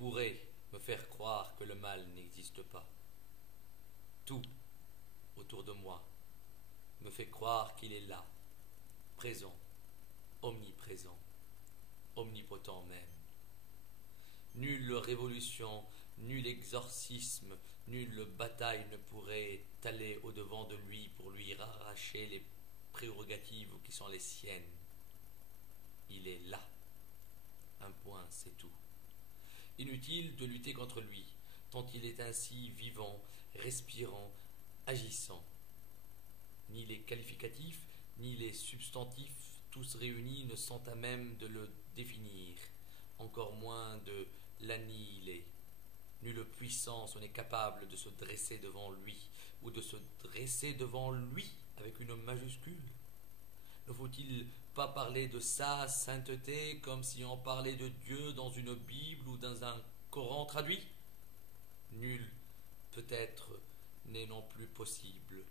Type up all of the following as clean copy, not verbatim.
pourrait me faire croire que le mal n'existe pas. Tout autour de moi me fait croire qu'il est là, présent, omniprésent, omnipotent même. Nulle révolution, nul exorcisme, nulle bataille ne pourrait aller au-devant de lui pour lui arracher les prérogatives qui sont les siennes. Il est là. Un point, c'est tout. Inutile de lutter contre lui, tant il est ainsi vivant, respirant, agissant. Ni les qualificatifs, ni les substantifs, tous réunis, ne sont à même de le définir, encore moins de l'annihiler. Nulle puissance n'est capable de se dresser devant lui, ou de se dresser devant lui avec une majuscule. Ne faut-il pas parler de sa sainteté comme si on parlait de Dieu dans une Bible ou dans un Coran traduit? Nul, peut-être, n'est non plus possible.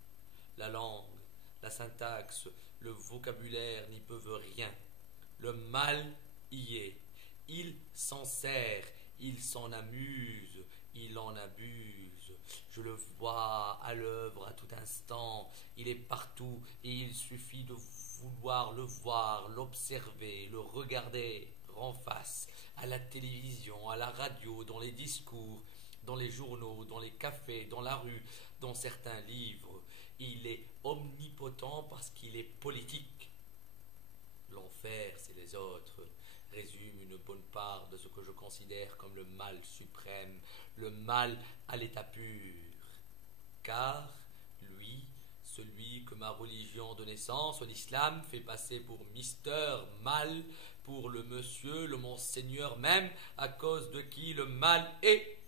La langue, la syntaxe, le vocabulaire n'y peuvent rien. Le mal y est. Il s'en sert, il s'en amuse, il en abuse. Je le vois à l'œuvre à tout instant. Il est partout et il suffit de vouloir le voir, l'observer, le regarder en face, à la télévision, à la radio, dans les discours, dans les journaux, dans les cafés, dans la rue, dans certains livres. Il est omnipotent parce qu'il est politique. L'enfer, c'est les autres, résume une bonne part de ce que je considère comme le mal suprême, le mal à l'état pur. Car, lui, celui que ma religion de naissance, l'islam, fait passer pour Mister Mal, pour le monsieur, le monseigneur même, à cause de qui le mal est,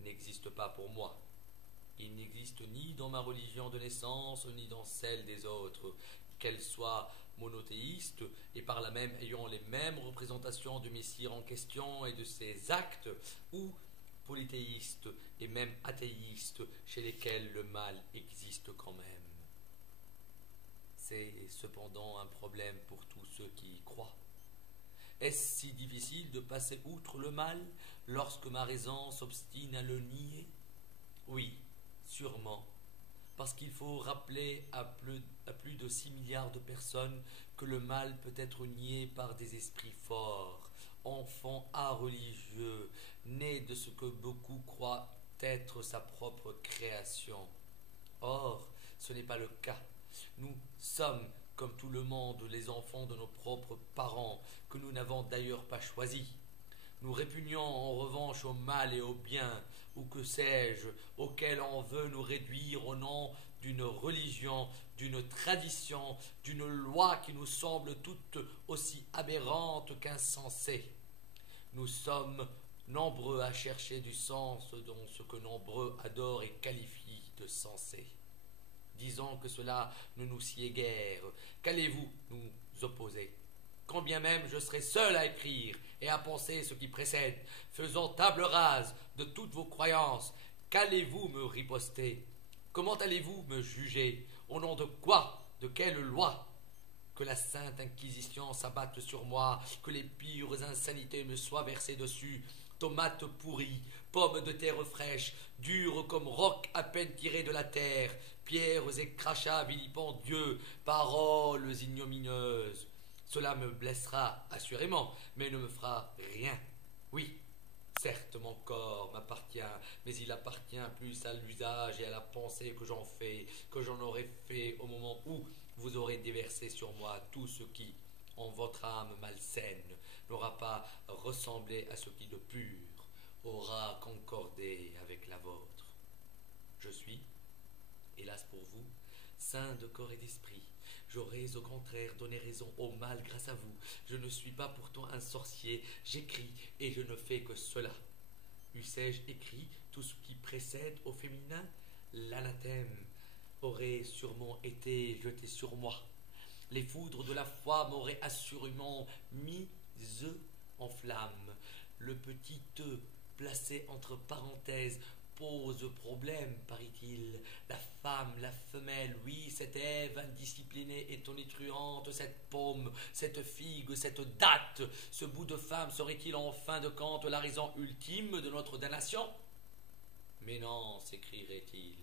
n'existe pas pour moi. Il n'existe ni dans ma religion de naissance, ni dans celle des autres, qu'elle soit monothéiste et par là même ayant les mêmes représentations du Messie en question et de ses actes, ou polythéiste et même athéiste, chez lesquels le mal existe quand même. C'est cependant un problème pour tous ceux qui y croient. Est-ce si difficile de passer outre le mal lorsque ma raison s'obstine à le nier? Oui, sûrement, parce qu'il faut rappeler à plus de 6 milliards de personnes que le mal peut être nié par des esprits forts, enfants religieux, nés de ce que beaucoup croient être sa propre création. Or, ce n'est pas le cas. Nous sommes, comme tout le monde, les enfants de nos propres parents, que nous n'avons d'ailleurs pas choisis. Nous répugnons en revanche au mal et au bien, ou que sais-je, auquel on veut nous réduire au nom d'une religion, d'une tradition, d'une loi qui nous semble toutes aussi aberrante qu'insensée. Nous sommes nombreux à chercher du sens dans ce que nombreux adorent et qualifient de sensé. Disons que cela ne nous sied guère. Qu'allez-vous nous opposer? Quand bien même je serai seul à écrire et à penser ce qui précède, faisant table rase de toutes vos croyances, qu'allez-vous me riposter? Comment allez-vous me juger? Au nom de quoi? De quelle loi? Que la sainte Inquisition s'abatte sur moi, que les pires insanités me soient versées dessus, tomates pourries, pommes de terre fraîches, dures comme rocs à peine tirés de la terre, pierres et crachats vilipendieux, paroles ignominieuses. Cela me blessera assurément, mais ne me fera rien. Oui, certes, mon corps m'appartient, mais il appartient plus à l'usage et à la pensée que j'en fais, que j'en aurai fait au moment où vous aurez déversé sur moi tout ce qui, en votre âme malsaine, n'aura pas ressemblé à ce qui de pur aura concordé avec la vôtre. Je suis, hélas pour vous, saint de corps et d'esprit. J'aurais au contraire donné raison au mal grâce à vous. Je ne suis pas pourtant un sorcier, j'écris et je ne fais que cela. Eussé-je écrit tout ce qui précède au féminin, l'anathème aurait sûrement été jeté sur moi. Les foudres de la foi m'auraient assurément mis en flamme. Le petit E placé entre parenthèses pose problème, parie-t-il. La femme, la femelle, oui, cette Ève indisciplinée et tonitruante, cette pomme, cette figue, cette date, ce bout de femme serait-il en fin de compte la raison ultime de notre damnation? Mais non, s'écrierait-il,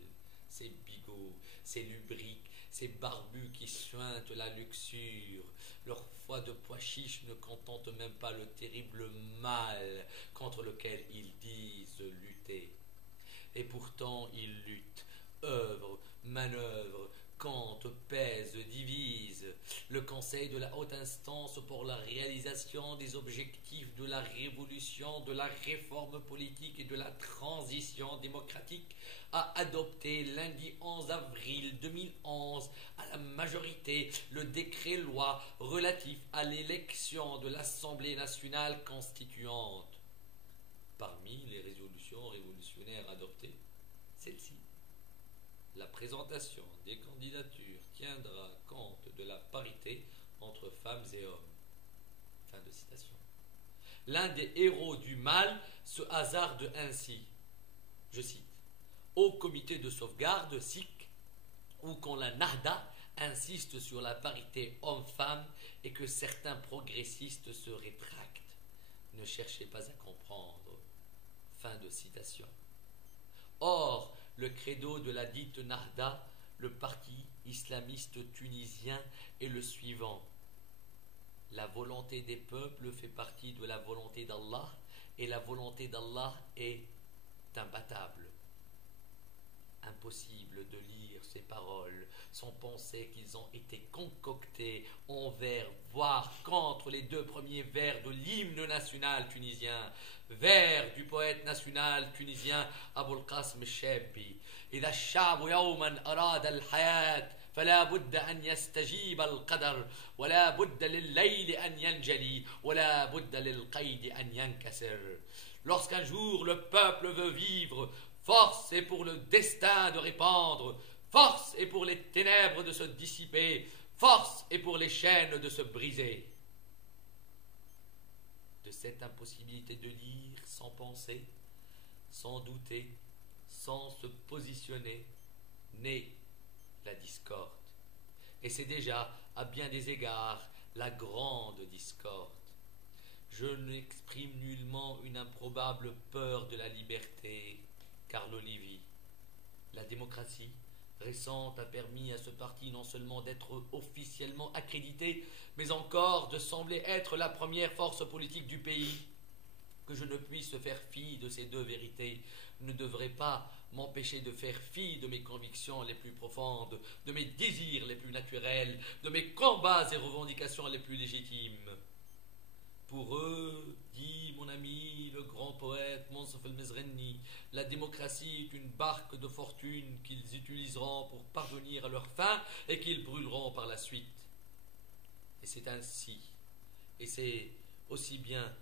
ces bigots, ces lubriques, ces barbus qui suintent la luxure, leur foi de pois chiche ne contente même pas le terrible mal contre lequel ils disent lutter. Et pourtant ils luttent, œuvrent, manœuvrent, comptent, pèsent, divisent. Le Conseil de la haute instance pour la réalisation des objectifs de la révolution, de la réforme politique et de la transition démocratique a adopté lundi 11 avril 2011 à la majorité le décret-loi relatif à l'élection de l'Assemblée nationale constituante. Parmi les résolutions révolutionnaires adoptées, celle-ci. La présentation des candidatures tiendra compte de la parité entre femmes et hommes. Fin de citation. L'un des héros du mal se hasarde ainsi, je cite, au comité de sauvegarde SIC, où quand la Nahda insiste sur la parité homme-femme et que certains progressistes se rétractent. Ne cherchez pas à comprendre. Fin de citation. Or, le credo de la dite Nahda, le parti islamiste tunisien, est le suivant. La volonté des peuples fait partie de la volonté d'Allah et la volonté d'Allah est imbattable. Impossible de lire ces paroles sans penser qu'ils ont été concoctés envers, voire contre les deux premiers vers de l'hymne national tunisien, vers du poète national tunisien Abul Qasim al-Shabbi. إذا الشعب يوما أراد الحياة فلا بد أن يستجيب القدر ولا بد لليل أن ينجلي ولا بد للقيد أن ينكسر. Lorsqu'un jour le peuple veut vivre, force est pour le destin de répandre, force est pour les ténèbres de se dissiper, force est pour les chaînes de se briser. De cette impossibilité de lire sans penser, sans douter, sans se positionner, naît la discorde. Et c'est déjà, à bien des égards, la grande discorde. Je n'exprime nullement une improbable peur de la liberté, Carl Olivi. La démocratie récente a permis à ce parti non seulement d'être officiellement accrédité, mais encore de sembler être la première force politique du pays. Que je ne puisse faire fi de ces deux vérités ne devrait pas m'empêcher de faire fi de mes convictions les plus profondes, de mes désirs les plus naturels, de mes combats et revendications les plus légitimes. Pour eux, dit mon ami le grand poète Monsef el-Mezrenni, la démocratie est une barque de fortune qu'ils utiliseront pour parvenir à leur fin et qu'ils brûleront par la suite. Et c'est ainsi, et c'est aussi bien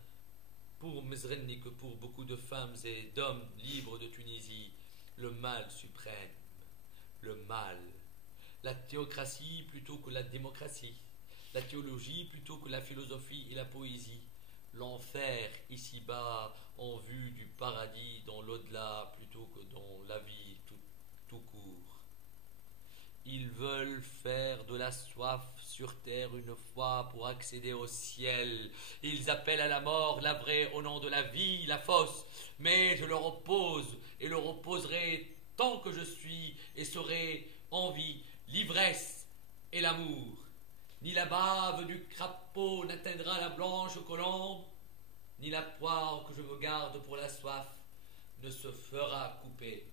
pour Mezrenni que pour beaucoup de femmes et d'hommes libres de Tunisie, le mal suprême, le mal, la théocratie plutôt que la démocratie, la théologie plutôt que la philosophie et la poésie, l'enfer ici-bas en vue du paradis dans l'au-delà plutôt que dans la vie tout court. Ils veulent faire de la soif sur terre une foi pour accéder au ciel. Ils appellent à la mort la vraie au nom de la vie, la fausse. Mais je leur oppose et leur opposerai tant que je suis et serai en vie l'ivresse et l'amour. Ni la bave du crapaud n'atteindra la blanche colombe, ni la poire que je me garde pour la soif ne se fera couper.